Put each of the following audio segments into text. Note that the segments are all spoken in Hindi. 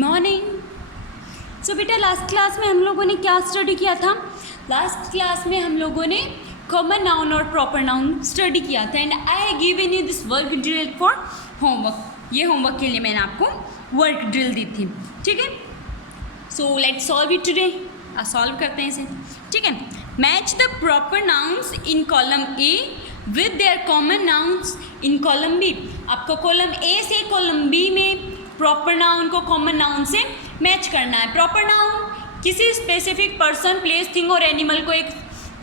मॉर्निंग। सो बेटा लास्ट क्लास में हम लोगों ने क्या स्टडी किया था? लास्ट क्लास में हम लोगों ने कॉमन नाउन और प्रॉपर नाउन स्टडी किया था and I given you this work drill for homework. ये होमवर्क के लिए मैंने आपको वर्क ड्रिल दी थी, ठीक है। So let's solve it today. Solve करते हैं इसे, ठीक है। Match the proper nouns in column A with their common nouns in column B. आपको कॉलम ए से कॉलम बी में प्रॉपर नाउन को कॉमन नाउन से मैच करना है। प्रॉपर नाउन किसी स्पेसिफिक पर्सन, प्लेस, थिंग और एनिमल को एक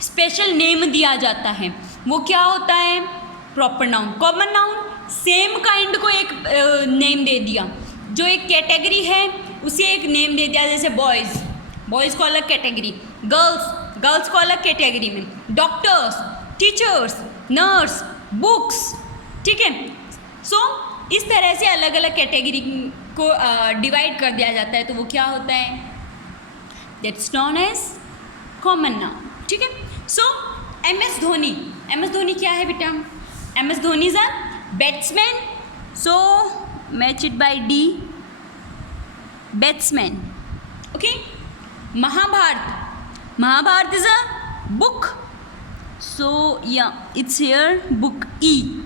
स्पेशल नेम दिया जाता है, वो क्या होता है? Proper noun. Common noun same kind को एक नेम दे दिया, जो एक कैटेगरी है उसे एक नेम दे दिया, जैसे बॉयज़, बॉयज़ को अलग कैटेगरी, गर्ल्स, गर्ल्स को अलग कैटेगरी में, डॉक्टर्स, टीचर्स, नर्स, बुक्स, ठीक है। सो इस तरह से अलग अलग कैटेगरी को डिवाइड कर दिया जाता है, तो वो क्या होता है? That's known as common noun, ठीक है। So M S Dhoni, M S Dhoni क्या है बेटा? M S Dhoni is a batsman, so match it by D, batsman, okay. Mahabharat, Mahabharat is a book, so yeah it's here book E.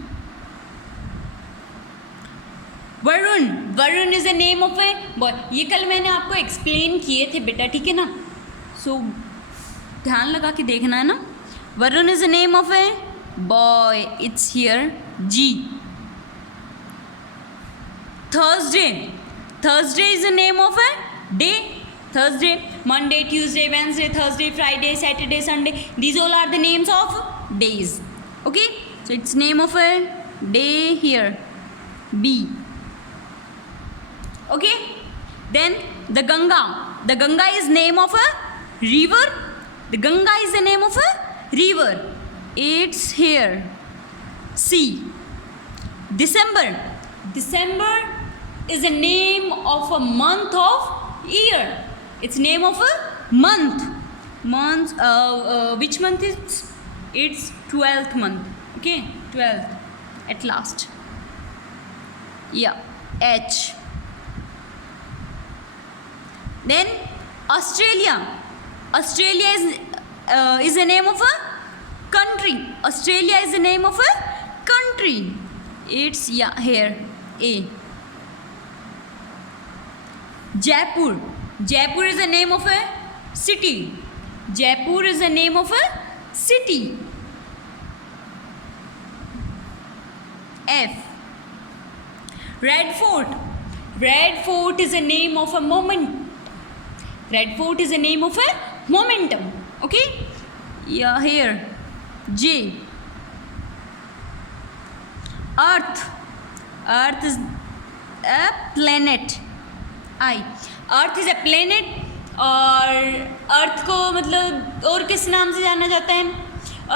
Varun, Varun is the name of a boy. ये कल मैंने आपको एक्सप्लेन किए थे बेटा, ठीक है ना। सो ध्यान लगा के देखना है ना। Varun is the name of a boy, it's here जी। Thursday, Thursday is the name of a day, Thursday. Monday, Tuesday, Wednesday, Thursday, Friday, Saturday, Sunday, these all are the names of days, okay. So it's name of a day here, B, okay. Then the Ganga, the Ganga is name of a river, the Ganga is the name of a river, it's here C. December, December is the name of a month of year, it's name of a month, month, which month is it's 12th month, okay, 12th at last, yeah, H. Then Australia, Australia is the name of a country, Australia is the name of a country, it's yeah here A. Jaipur, Jaipur is the name of a city, Jaipur is the name of a city, F. Red Fort, Red Fort is the name of a moment, Red Fort is the name of a momentum, okay, yeah here J. Earth, Earth is a planet, I. Earth is a planet, और अर्थ को मतलब और किस नाम से जाना जाता है?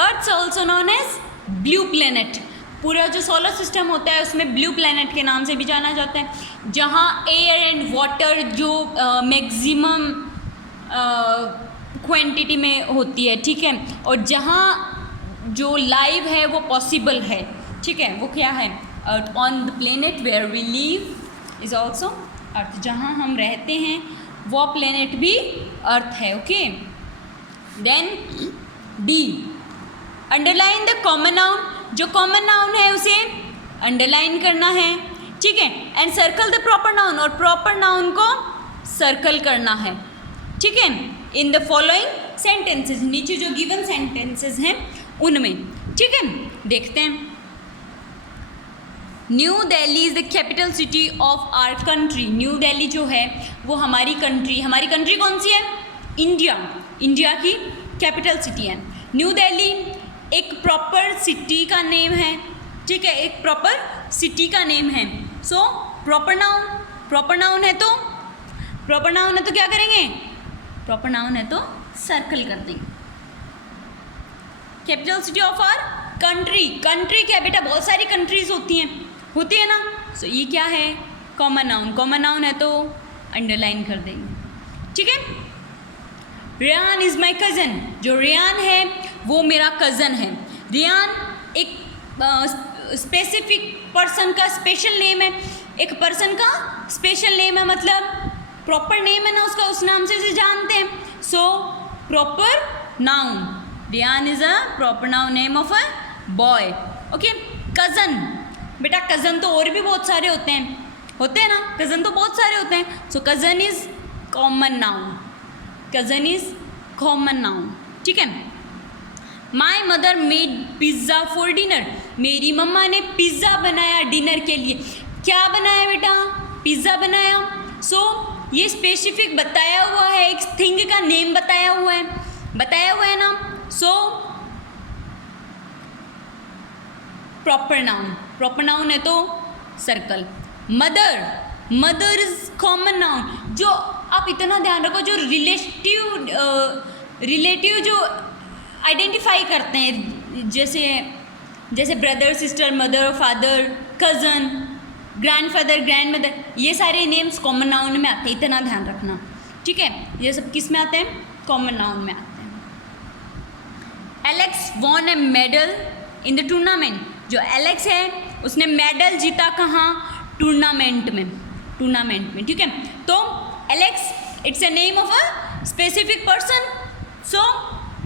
Earth also known as blue planet. पूरा जो सोलर सिस्टम होता है उसमें ब्लू प्लेनेट के नाम से भी जाना जाता है, जहाँ एयर एंड वाटर जो मैक्सिमम क्वांटिटी में होती है, ठीक है, और जहाँ जो लाइव है वो पॉसिबल है, ठीक है, वो क्या है? Earth. On the planet where we live is also earth, जहाँ हम रहते हैं वो प्लेनेट भी अर्थ है, okay. Then D, underline the common noun, जो कॉमन नाउन है उसे अंडरलाइन करना है, ठीक है, and circle the proper noun, और प्रॉपर नाउन को सर्कल करना है, ठीक है, इन द फॉलोइंग सेंटेंसेस, नीचे जो गिवन सेंटेंसेस हैं उनमें, ठीक है। देखते हैं। New Delhi is the capital city of our country. New Delhi जो है वो हमारी कंट्री कौन सी है? इंडिया, इंडिया की कैपिटल सिटी है न्यू दिल्ली। एक प्रॉपर सिटी का नेम है, ठीक है, एक प्रॉपर सिटी का नेम है। सो प्रॉपर नाउन, प्रॉपर नाउन है तो क्या करेंगे? प्रॉपर नाउन है तो सर्कल कर देंगे। Capital city of our country, country क्या बेटा? बहुत सारी कंट्रीज होती है ना। सो ये क्या है? कॉमन नाउन, कॉमन नाउन है तो अंडरलाइन कर देंगे, ठीक है। रेयान इज़ माई कज़न, जो रेयान है वो मेरा कज़न है। रेयान एक स्पेसिफिक पर्सन का स्पेशल नेम है, एक पर्सन का स्पेशल नेम है, मतलब प्रॉपर नेम है ना उसका, उस नाम से उसे जानते हैं. So proper noun, Riyan is a proper noun name of a boy. Okay. Cousin, बेटा कज़न तो और भी बहुत सारे होते हैं ना, कज़न तो बहुत सारे होते हैं. So cousin is common noun, cousin is common noun. ठीक है. My mother made pizza for dinner, मेरी मम्मा ने पिज़्ज़ा बनाया डिनर के लिए. क्या बनाया बेटा? पिज़्ज़ा बनाया. सो ये स्पेसिफिक बताया हुआ है, एक थिंग का नेम बताया हुआ है ना. सो प्रॉपर नाउन है तो circle. Mother is common noun. जो आप इतना ध्यान रखो, जो रिलेटिव जो आइडेंटिफाई करते हैं, जैसे brother sister, mother father, cousin, grandfather grandmother, ये सारे नेम्स कॉमन नाउन में आते हैं. इतना ध्यान रखना. ठीक है. ये सब किस में आते हैं? कॉमन नाउन में आते हैं. Alex won a medal in the tournament. जो एलेक्स है उसने मेडल जीता कहाँ? टूर्नामेंट में. ठीक है. तो Alex it's a name of a specific person, so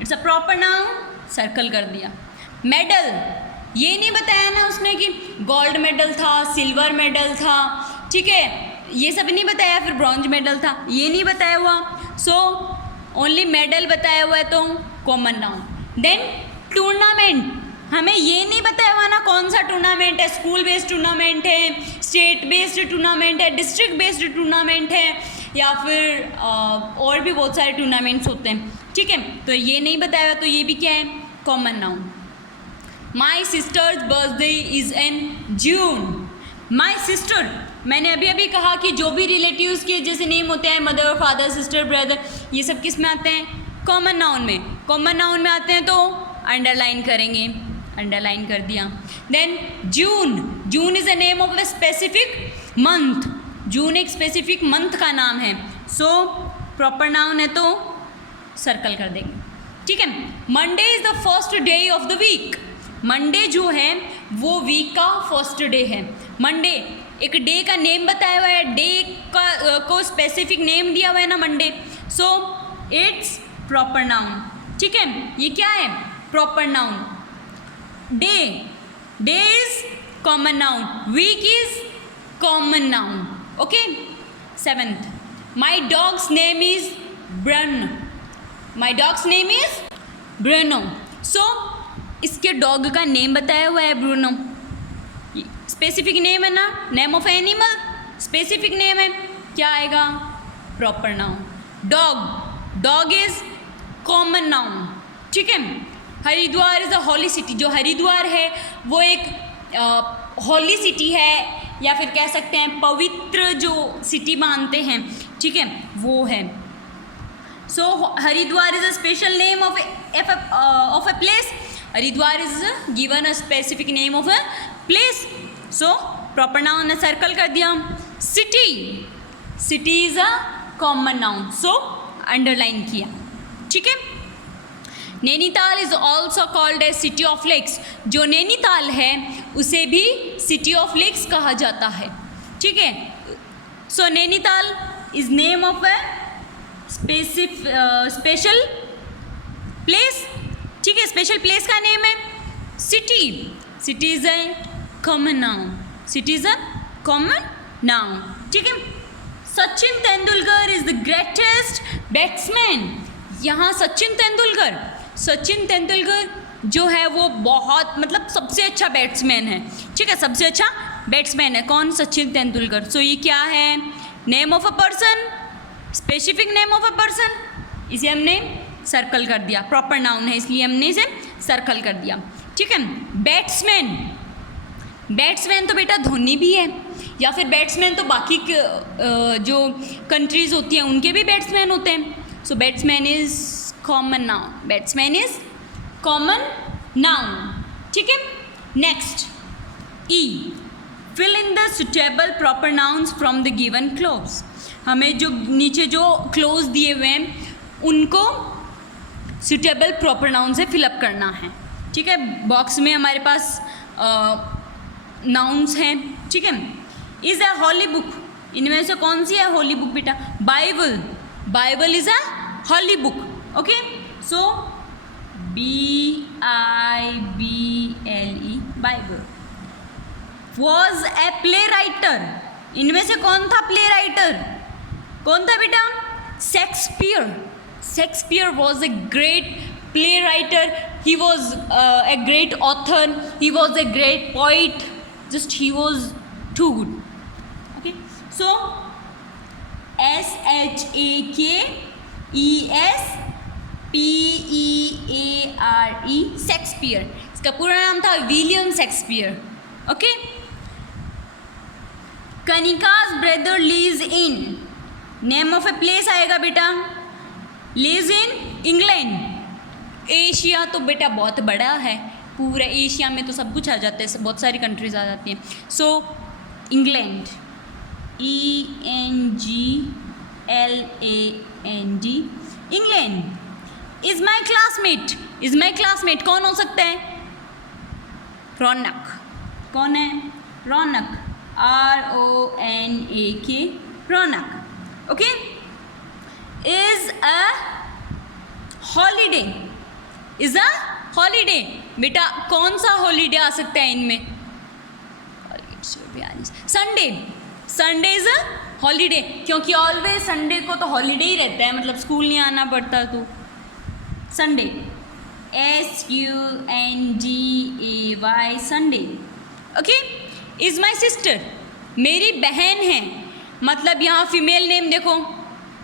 it's a proper noun, circle कर दिया. मेडल, ये नहीं बताया ना उसने कि गोल्ड मेडल था, सिल्वर मेडल था. ठीक है. ये सब नहीं बताया. फिर ब्रॉन्ज मेडल था, ये नहीं बताया हुआ. सो ओनली मेडल बताया हुआ है तो कॉमन नाउन. देन टूर्नामेंट, हमें ये नहीं बताया हुआ ना कौन सा टूर्नामेंट है. स्कूल बेस्ड टूर्नामेंट है, स्टेट बेस्ड टूर्नामेंट है, डिस्ट्रिक्ट बेस्ड टूर्नामेंट है, या फिर और भी बहुत सारे टूर्नामेंट्स होते हैं. ठीक है. तो ये नहीं बताया हुआ, तो ये भी क्या है? Common noun. My sisters birthday is in June. My sister, मैंने अभी कहा कि जो भी रिलेटिव्स के जैसे नेम होते हैं, मदर फादर सिस्टर ब्रदर, ये सब किस में आते हैं? कॉमन नाउन में. कॉमन नाउन में आते हैं तो अंडरलाइन करेंगे. अंडरलाइन कर दिया. Then June is a name of a specific month. June एक स्पेसिफिक मंथ का नाम है. सो प्रॉपर नाउन है तो सर्कल कर देंगे. ठीक है. Monday is the first day of the week. Monday जो है वो वीक का फर्स्ट डे है. मंडे एक डे का नेम बताया हुआ है, डे का को स्पेसिफिक नेम दिया हुआ है ना Monday. So it's proper noun. ठीक है. ये क्या है? Proper noun. Day is common noun, week is common noun. Okay. 7th, my dog's name is Bruno. So इसके डॉग का नेम बताया हुआ है ब्रूनो. स्पेसिफिक नेम है ना, name of animal, specific name है, क्या आएगा? Proper noun. Dog is common noun. ठीक है. Haridwar is a holy city. जो हरिद्वार है वो एक हॉली सिटी है, या फिर कह सकते हैं पवित्र जो सिटी मानते हैं. ठीक है, वो है. So Haridwar is a special name of a place. Haridwar is given a specific name of a place. So proper noun ने सर्कल कर दिया. City is a common noun, so underline किया. ठीक है. Nainital is also called a city of lakes. जो नैनीताल है उसे भी सिटी ऑफ लेक्स कहा जाता है. ठीक है. So Nainital is name of a special place. ठीक है. स्पेशल प्लेस का नेम है. City is a common noun. City is a common noun. ठीक है. Sachin Tendulkar is the greatest batsman. यहाँ सचिन तेंदुलकर जो है वो बहुत मतलब सबसे अच्छा बैट्समैन है. ठीक है. सबसे अच्छा बैट्समैन है कौन? सचिन तेंदुलकर. सो ये क्या है? Name of a person, specific name of a person. इसे हमने सर्कल कर दिया. प्रॉपर नाउन है इसलिए हमने इसे सर्कल कर दिया. ठीक है. बैट्समैन तो बेटा धोनी भी है, या फिर बैट्समैन तो बाकी जो कंट्रीज़ होती हैं उनके भी बैट्समैन होते हैं. So batsman is common noun. ठीक है. Next, E, fill in the suitable proper nouns from the given clues. हमें जो नीचे जो क्लोज दिए हुए हैं उनको सुटेबल प्रॉपर नाउन से फिलअप करना है. ठीक है. बॉक्स में हमारे पास नाउन्स हैं. ठीक है. Is a holy book. इनमें से कौन सी है होली बुक बेटा? Bible. Bible is a holy book. Okay, so BIBLE Bible. Was a play writer. इनमें से कौन था प्ले राइटर? कौन था बेटा? Shakespeare. Shakespeare was a great play writer. He was a great author. He was a great poet. Just he was too good. Okay, so SHAKESPEARE Shakespeare. इसका पूरा नाम था William Shakespeare. Okay, Kanika's brother lives in. Name of a place आएगा बेटा. Lives in England. एशिया तो बेटा बहुत बड़ा है, पूरा एशिया में तो सब कुछ आ जाता है, बहुत सारी कंट्रीज आ जाती हैं. सो England. ENGLAND England. Is my classmate. Is my classmate कौन हो सकता है? रौनक. कौन है? रौनक. RONAK Raunak. Okay, is a holiday. Is a holiday. बेटा कौन सा हॉलीडे आ सकता है इनमें? Sunday. Sunday is a holiday, क्योंकि ऑलवेज संडे को तो हॉलीडे ही रहता है, मतलब स्कूल नहीं आना पड़ता. तो Sunday. SUNDAY Sunday. Okay, is my sister. मेरी बहन है, मतलब यहाँ फीमेल नेम देखो,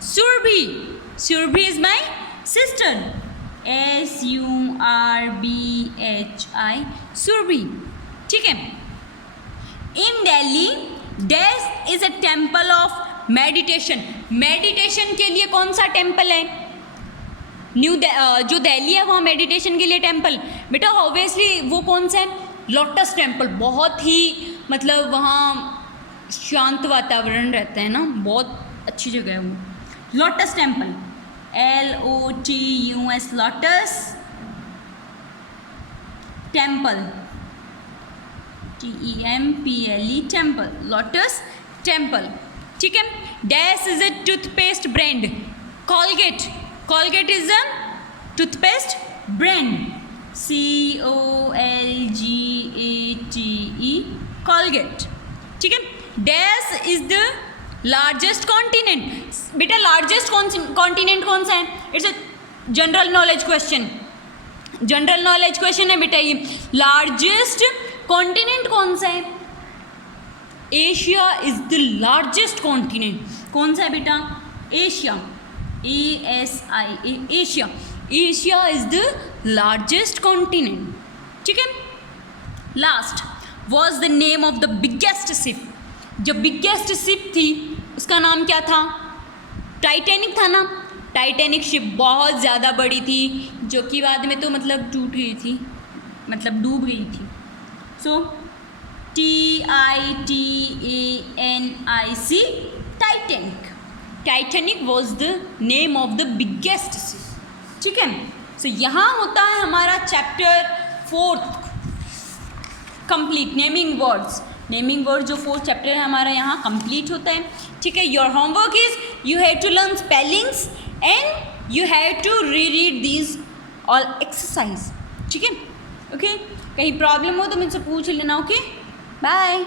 Surbhi. Surbhi is my sister. SURBHI Surbhi. ठीक है. In Delhi dash is a temple of meditation. Meditation के लिए कौन सा टेम्पल है? जो दिल्ली है वहाँ मेडिटेशन के लिए टेम्पल. बेटा ऑब्वियसली वो कौन सा है? Lotus temple. बहुत ही मतलब वहाँ शांत वातावरण रहता है ना, बहुत अच्छी जगह है वो. Lotus temple. LOTUS lotus temple. TEMPLE temple. Lotus temple. ठीक है. Dash is A toothpaste brand. Colgate. Colgate is a toothpaste brand. COLGATE Colgate. ठीक है. Dash is the largest continent. बेटा लार्जेस्ट कॉन्टिनेंट कौन सा है? It's a general knowledge question. General knowledge question है बेटा ये. लार्जेस्ट कॉन्टिनेंट कौन सा है? Asia is the largest continent. कौन सा है बेटा? Asia. ASIA Asia. Asia is the largest continent. ठीक है. Last. Was the name of the biggest ship. जो बिगेस्ट शिप थी उसका नाम क्या था? टाइटैनिक था ना. टाइटैनिक शिप बहुत ज़्यादा बड़ी थी, जो कि बाद में तो मतलब टूट गई थी, मतलब डूब गई थी. सो TITANIC Titanic. Titanic was the name of the biggest ship. ठीक है. सो यहाँ होता है हमारा chapter 4 complete. Naming words. Naming word जो 4th चैप्टर है हमारा यहाँ कंप्लीट होता है. ठीक है. Your homework is you have to learn spellings and you have to read these all exercise. ठीक है. ओके, कहीं प्रॉब्लम हो तो मुझसे पूछ लेना. Okay, bye.